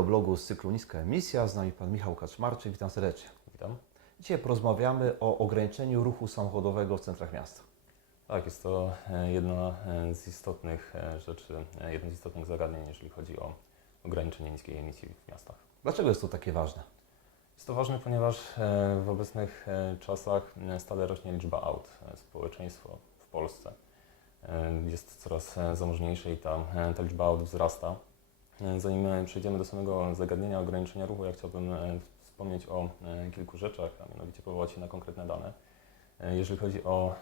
wideoblogu z cyklu Niska Emisja. Z nami Pan Michał Kaczmarczyk. Witam serdecznie. Witam. Dzisiaj porozmawiamy o ograniczeniu ruchu samochodowego w centrach miasta. Tak, jest to e, jedna e, z istotnych e, rzeczy, jedno z istotnych zagadnień, jeżeli chodzi o ograniczenie niskiej emisji w miastach. Dlaczego jest to takie ważne? Jest to ważne, ponieważ w obecnych czasach stale rośnie liczba aut. Społeczeństwo w Polsce jest coraz zamożniejsze i ta, ta liczba aut wzrasta. E, Zanim e, przejdziemy do samego zagadnienia ograniczenia ruchu, ja chciałbym e, wspomnieć o kilku rzeczach, a mianowicie powołać się na konkretne dane. Jeżeli chodzi o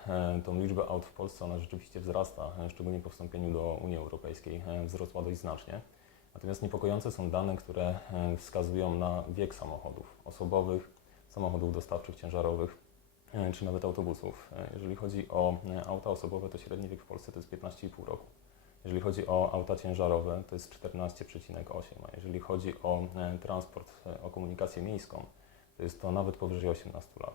tą liczbę aut w Polsce, ona rzeczywiście wzrasta, szczególnie po wstąpieniu do Unii Europejskiej wzrosła dość znacznie. Natomiast niepokojące są dane, które wskazują na wiek samochodów osobowych, samochodów dostawczych, ciężarowych czy nawet autobusów. Jeżeli chodzi o auta osobowe, to średni wiek w Polsce to jest 15,5 roku. Jeżeli chodzi o auta ciężarowe, to jest 14,8, a jeżeli chodzi o e, transport, e, o komunikację miejską, to jest to nawet powyżej 18 lat.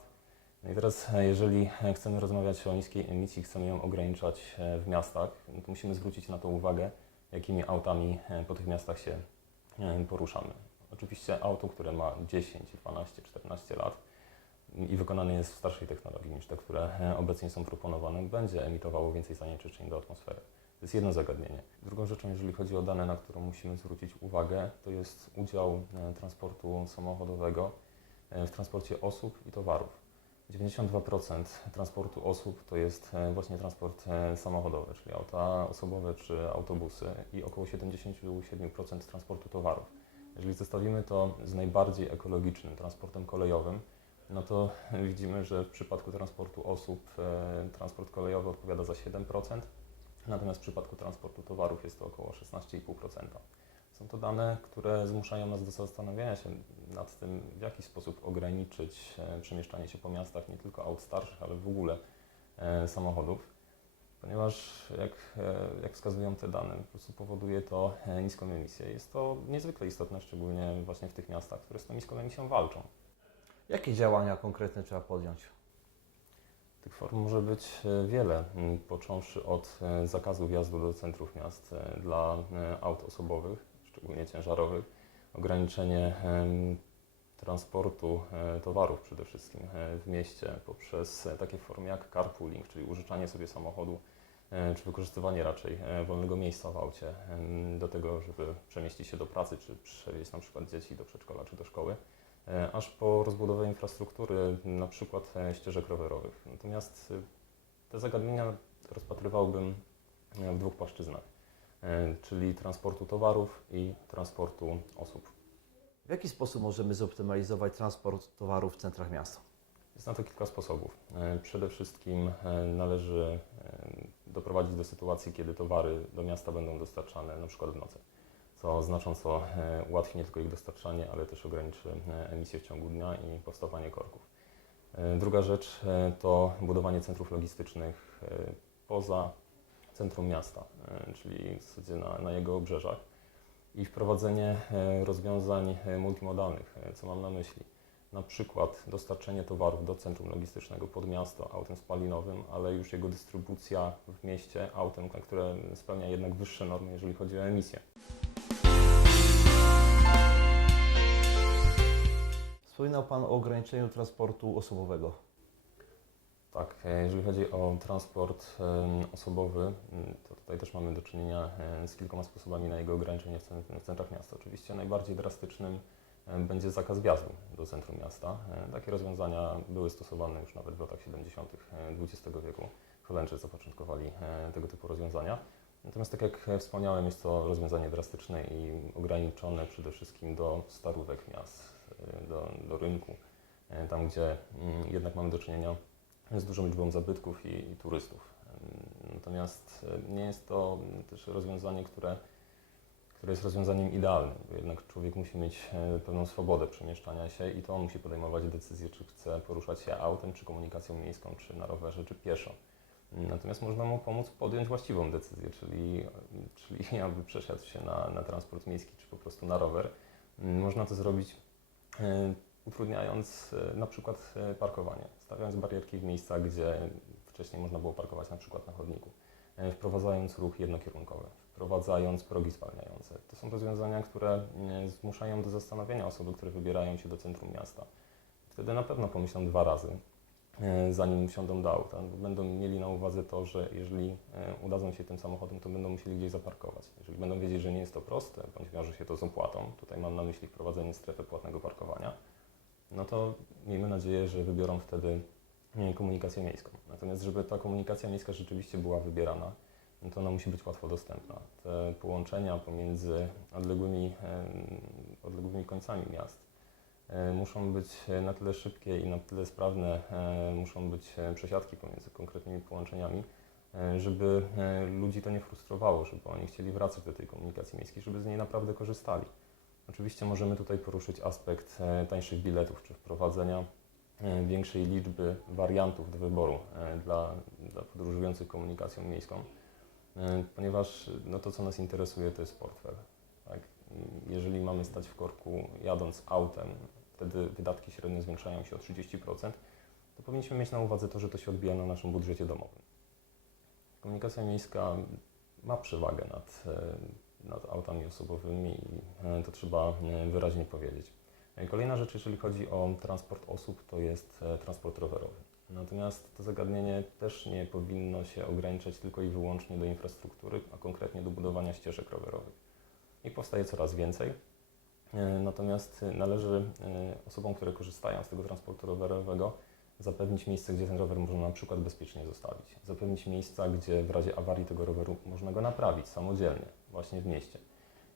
No i teraz, e, jeżeli chcemy rozmawiać o niskiej emisji, chcemy ją ograniczać w miastach, no to musimy zwrócić na to uwagę, jakimi autami po tych miastach się poruszamy. Oczywiście auto, które ma 10, 12, 14 lat i wykonane jest w starszej technologii niż te, które obecnie są proponowane, będzie emitowało więcej zanieczyszczeń do atmosfery. To jest jedno zagadnienie. Drugą rzeczą, jeżeli chodzi o dane, na którą musimy zwrócić uwagę, to jest udział e, transportu samochodowego e, w transporcie osób i towarów. 92% transportu osób to jest e, właśnie transport samochodowy, czyli auta osobowe czy autobusy i około 77% transportu towarów. Jeżeli zestawimy to z najbardziej ekologicznym transportem kolejowym, no to widzimy, że w przypadku transportu osób transport kolejowy odpowiada za 7%, natomiast w przypadku transportu towarów jest to około 16,5%. Są to dane, które zmuszają nas do zastanowienia się nad tym, w jaki sposób ograniczyć e, przemieszczanie się po miastach nie tylko aut starszych, ale w ogóle e, samochodów, ponieważ jak, e, jak wskazują te dane, po prostu powoduje to niską emisję. Jest to niezwykle istotne, szczególnie właśnie w tych miastach, które z tą niską emisją walczą. Jakie działania konkretne trzeba podjąć? Tych form. Może być e, wiele, począwszy od e, zakazu wjazdu do centrów miast e, dla aut osobowych, szczególnie ciężarowych, ograniczenie transportu towarów przede wszystkim w mieście poprzez takie formy jak carpooling, czyli użyczanie sobie samochodu czy wykorzystywanie raczej wolnego miejsca w aucie do tego, żeby przemieścić się do pracy, czy przewieźć na przykład dzieci do przedszkola czy do szkoły aż po rozbudowę infrastruktury, na przykład e, ścieżek rowerowych. Natomiast e, te zagadnienia rozpatrywałbym e, w dwóch płaszczyznach, e, czyli transportu towarów i transportu osób. W jaki sposób możemy zoptymalizować transport towarów w centrach miasta? Jest na to kilka sposobów. E, Przede wszystkim e, należy e, doprowadzić do sytuacji, kiedy towary do miasta będą dostarczane na przykład w nocy, co znacząco e, ułatwi nie tylko ich dostarczanie, ale też ograniczy e, emisję w ciągu dnia i powstawanie korków. E, Druga rzecz to budowanie centrów logistycznych poza centrum miasta, czyli w zasadzie na, na jego obrzeżach i wprowadzenie rozwiązań multimodalnych. Co mam na myśli? Na przykład dostarczenie towarów do centrum logistycznego pod miasto autem spalinowym, ale już jego dystrybucja w mieście autem, które spełnia jednak wyższe normy, jeżeli chodzi o emisję. Wspominał Pan o ograniczeniu transportu osobowego. Tak, e, jeżeli chodzi o transport osobowy, m, to tutaj też mamy do czynienia e, z kilkoma sposobami na jego ograniczenie w, cen- w centrach miasta. Oczywiście najbardziej drastycznym e, będzie zakaz wjazdu do centrum miasta. E, Takie rozwiązania były stosowane już nawet w latach 70. XX wieku. Holendrzy zapoczątkowali e, tego typu rozwiązania. Natomiast tak jak wspomniałem, jest to rozwiązanie drastyczne i ograniczone przede wszystkim do starówek miast, e, do, do rynku, e, tam gdzie mm, jednak mamy do czynienia z dużą liczbą zabytków i, i turystów. Em, Natomiast nie jest to też rozwiązanie, które, które jest rozwiązaniem idealnym, bo jednak człowiek musi mieć pewną swobodę przemieszczania się i to on musi podejmować decyzję, czy chce poruszać się autem, czy komunikacją miejską, czy na rowerze, czy pieszo. Natomiast można mu pomóc podjąć właściwą decyzję, czyli, czyli aby przesiadł się na, na transport miejski, czy po prostu na rower. Można to zrobić e, utrudniając e, na przykład e, parkowanie, stawiając barierki w miejscach, gdzie wcześniej można było parkować na przykład na chodniku, wprowadzając ruch jednokierunkowy. wprowadzając progi zwalniające. To są rozwiązania, które zmuszają do zastanowienia osoby, które wybierają się do centrum miasta. Wtedy na pewno pomyślą dwa razy, zanim wsiądą do auta. Będą mieli na uwadze to, że jeżeli e, udadzą się tym samochodem, to będą musieli gdzieś zaparkować. Jeżeli będą wiedzieć, że nie jest to proste, bądź wiąże się to z opłatą, tutaj mam na myśli wprowadzenie strefy płatnego parkowania, no to miejmy nadzieję, że wybiorą wtedy e, komunikację miejską. Natomiast żeby ta komunikacja miejska rzeczywiście była wybierana, no to ona musi być łatwo dostępna. Te połączenia pomiędzy odległymi, odległymi końcami miast e, muszą być e, na tyle szybkie i na tyle sprawne, e, muszą być e, przesiadki pomiędzy konkretnymi połączeniami, e, żeby e, ludzi to nie frustrowało, żeby oni chcieli wracać do tej komunikacji miejskiej, żeby z niej naprawdę korzystali. Oczywiście możemy tutaj poruszyć aspekt e, tańszych biletów, czy wprowadzenia e, większej liczby wariantów do wyboru e, dla, dla podróżujących komunikacją miejską, e, ponieważ no to, co nas interesuje, to jest portfel. Tak? Jeżeli mamy stać w korku jadąc autem, wtedy wydatki średnio zwiększają się o 30%, to powinniśmy mieć na uwadze to, że to się odbija na naszym budżecie domowym. Komunikacja miejska ma przewagę nad, e, nad autami osobowymi i e, to trzeba e, wyraźnie powiedzieć. Kolejna rzecz, jeżeli chodzi o transport osób, to jest transport rowerowy. Natomiast to zagadnienie też nie powinno się ograniczać tylko i wyłącznie do infrastruktury, a konkretnie do budowania ścieżek rowerowych. Ich powstaje coraz więcej. E, Natomiast należy e, osobom, które korzystają z tego transportu rowerowego, zapewnić miejsce, gdzie ten rower można na przykład bezpiecznie zostawić. Zapewnić miejsca, gdzie w razie awarii tego roweru można go naprawić samodzielnie, właśnie w mieście.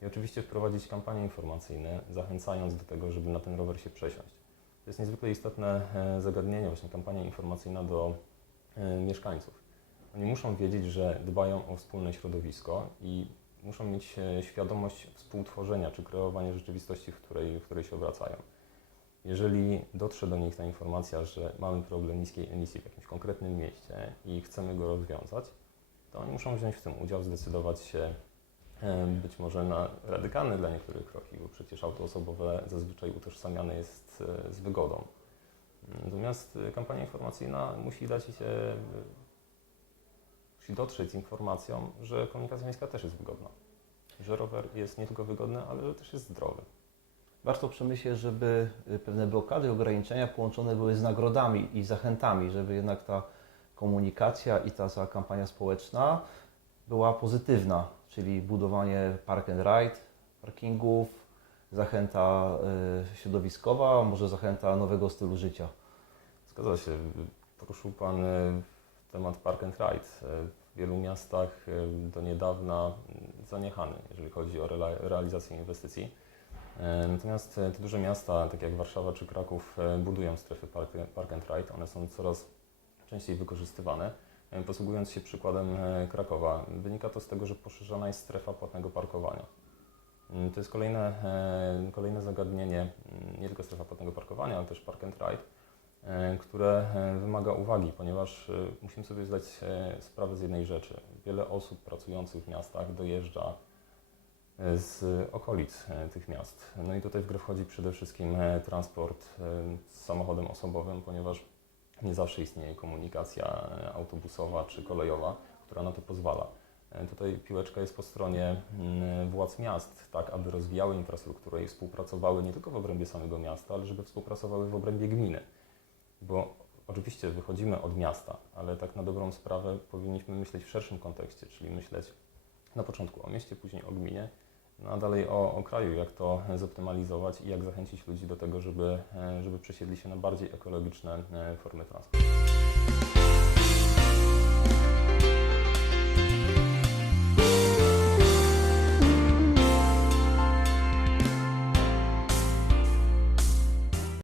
I oczywiście wprowadzić kampanie informacyjne, zachęcając do tego, żeby na ten rower się przesiąść. To jest niezwykle istotne e, zagadnienie, właśnie kampania informacyjna do mieszkańców. Oni muszą wiedzieć, że dbają o wspólne środowisko i muszą mieć e, świadomość współtworzenia czy kreowania rzeczywistości, w której, w której się obracają. Jeżeli dotrze do nich ta informacja, że mamy problem niskiej emisji w jakimś konkretnym mieście i chcemy go rozwiązać, to oni muszą wziąć w tym udział, zdecydować się e, być może na radykalne dla niektórych kroki, bo przecież auto osobowe zazwyczaj utożsamiane jest e, z wygodą. Natomiast kampania informacyjna musi dać się, dotrzeć z informacją, że komunikacja miejska też jest wygodna. Że rower jest nie tylko wygodny, ale że też jest zdrowy. Warto przemyśleć, żeby y, pewne blokady, ograniczenia połączone były z nagrodami i zachętami, żeby jednak ta komunikacja i ta cała kampania społeczna była pozytywna, czyli budowanie park and ride, parkingów, zachęta y, środowiskowa, może zachęta nowego stylu życia. Zgadza się. Poruszył Pan e, temat Park and Ride. E, W wielu miastach e, do niedawna zaniechany, jeżeli chodzi o realizację inwestycji. E, Natomiast te duże miasta, tak jak Warszawa czy Kraków, budują strefy park, park and Ride. One są coraz częściej wykorzystywane. Posługując się przykładem Krakowa, wynika to z tego, że poszerzana jest strefa płatnego parkowania. To jest kolejne, kolejne zagadnienie, nie tylko strefa płatnego parkowania, ale też park and ride, które e, wymaga uwagi, ponieważ e, musimy sobie zdać e, sprawę z jednej rzeczy. Wiele osób pracujących w miastach dojeżdża e, z okolic e, tych miast. No i tutaj w grę wchodzi przede wszystkim e, transport e, samochodem osobowym, ponieważ nie zawsze istnieje komunikacja e, autobusowa czy kolejowa, która na to pozwala. E, Tutaj piłeczka jest po stronie mm, władz miast, tak aby rozwijały infrastrukturę i współpracowały nie tylko w obrębie samego miasta, ale żeby współpracowały w obrębie gminy. Bo oczywiście wychodzimy od miasta, ale tak na dobrą sprawę powinniśmy myśleć w szerszym kontekście, czyli myśleć na początku o mieście, później o gminie, no a dalej o, o kraju, jak to zoptymalizować i jak zachęcić ludzi do tego, żeby, e, żeby przesiedli się na bardziej ekologiczne e, formy transportu.